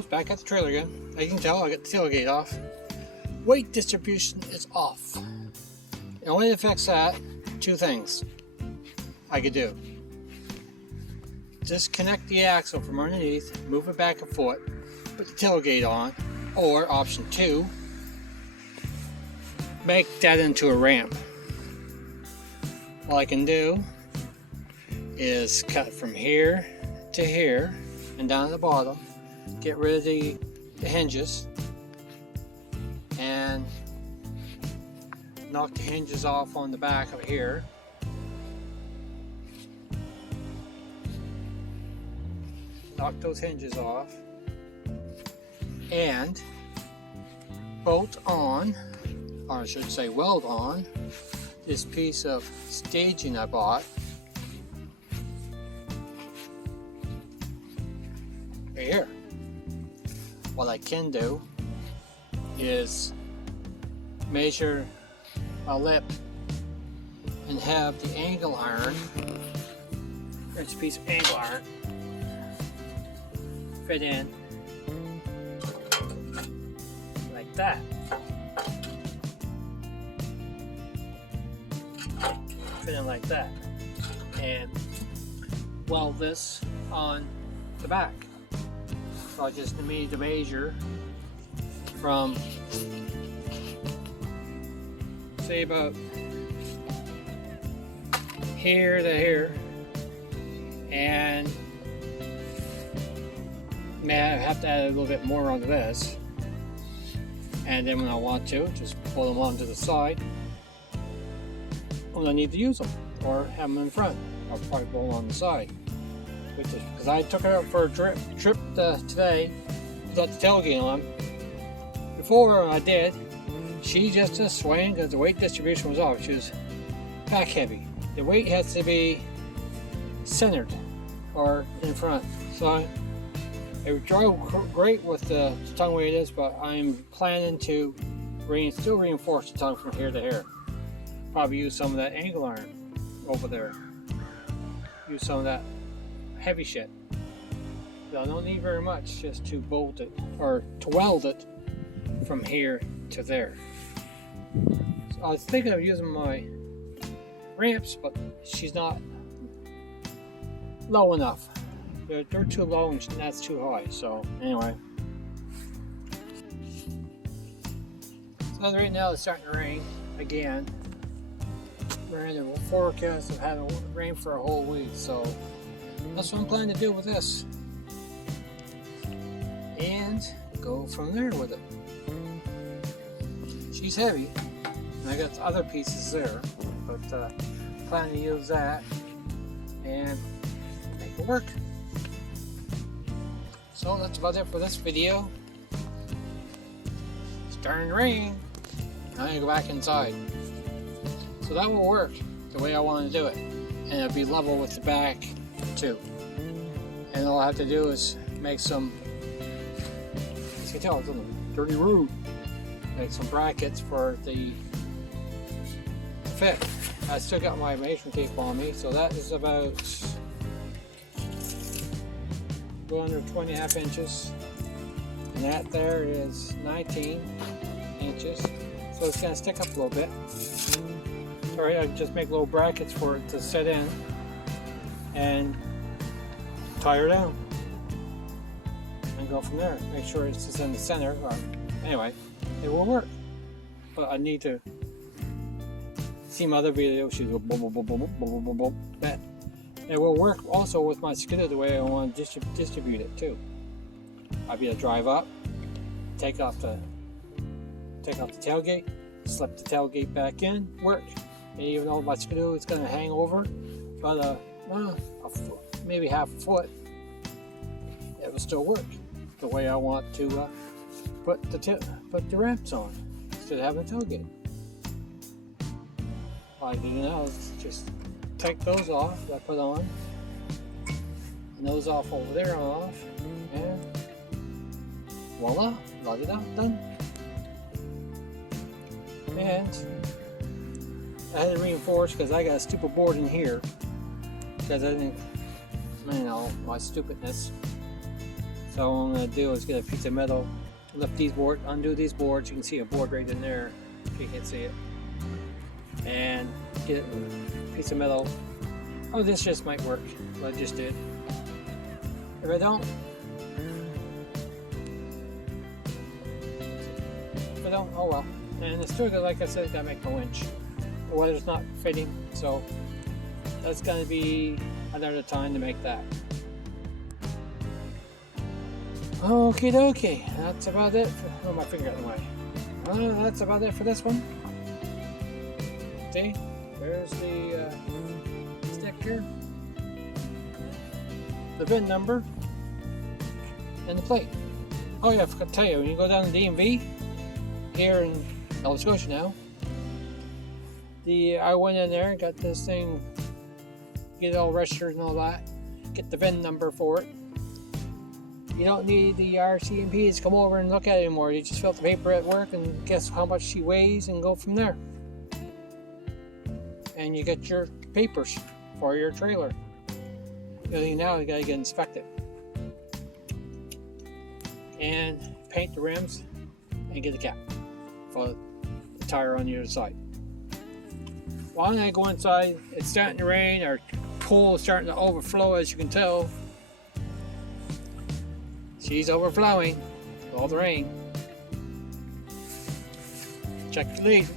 goes, back at the trailer again. As you can tell, I got the tailgate off. Weight distribution is off. The only that affects that, two things I could do. Disconnect the axle from underneath, move it back a foot, put the tailgate on, or option 2, make that into a ramp. All I can do is cut from here to here and down at the bottom, get rid of the hinges, and knock the hinges off on the back of here. Knock those hinges off and bolt on, or I should say weld on, this piece of staging I bought right here. What I can do is measure my lip and have the angle iron, there's a piece of angle iron, fit in like that. Fit in like that. And weld this on the back. So I just need to measure from, say, about here to here, and may have to add a little bit more onto this, and then when I want to, just pull them onto the side when I need to use them, or have them in front. I'll probably pull them on the side, because I took her out for a trip today without the tailgate on. Before I did, she just swaying because the weight distribution was off. She was back heavy. The weight has to be centered or in front. So it would drive great with the tongue weight is, but I'm planning to still reinforce the tongue from here to here. Probably use some of that angle iron over there. Use some of that heavy shit. I don't need very much just to bolt it or to weld it from here to there. So I was thinking of using my ramps, but she's not low enough. They're too low and that's too high. So anyway, so right now it's starting to rain again. We're in the forecast of having rain for a whole week, so that's what I'm planning to do with this, and go from there with it. She's heavy, and I got other pieces there, but plan to use that and make it work. So that's about it for this video. It's starting to rain. I'm gonna go back inside. So that will work the way I want to do it, and it'll be level with the back too. And all I have to do is make some, as you can tell, it's on a dirty road. Make some brackets for the fit. I still got my measuring tape on me, so that is about go under 20.5 inches, and that there is 19 inches, so it's going to stick up a little bit. Alright, I just make little brackets for it to sit in and tie her down and go from there. Make sure it's just in the center. Anyway, it will work, but I need to see my other video. She's go boom, boom, boom, boom, boom, boom, boom. That it will work also with my skidder the way I want to distribute it too. I'll be able to drive up, take off the tailgate, slip the tailgate back in, work. And even though my skidoo is going to hang over about maybe half a foot, it will still work the way I want to put the ramps on instead of having a tailgate. All I do now is just take those off that I put on, and those off over there off, and voila, la-di-da, done. And I had to reinforce because I got a stupid board in here because I didn't, my stupidness. So what I'm going to do is get a piece of metal, lift these boards, undo these boards. You can see a board right in there if you can't see it. And get a piece of metal. Oh, this just might work. What I just did. If I don't, oh well. And it's still good, like I said, I gotta make a winch. The weather's not fitting, so that's gonna be another time to make that. Okie dokie, that's about it. Oh, my finger got in the way. That's about it for this one. See, there's the sticker, the VIN number, and the plate. Oh yeah, I forgot to tell you, when you go down to DMV, here in Nova Scotia now, I went in there and got this thing, get it all registered and all that, get the VIN number for it. You don't need the Arse to come over and look at it anymore. You just fill out the paper at work and guess how much she weighs and go from there. And you get your papers for your trailer. The only thing now, you gotta get inspected. And paint the rims and get a cap for the tire on the other side. While I go inside, it's starting to rain. Our pool is starting to overflow, as you can tell. She's overflowing with all the rain. Check the lead.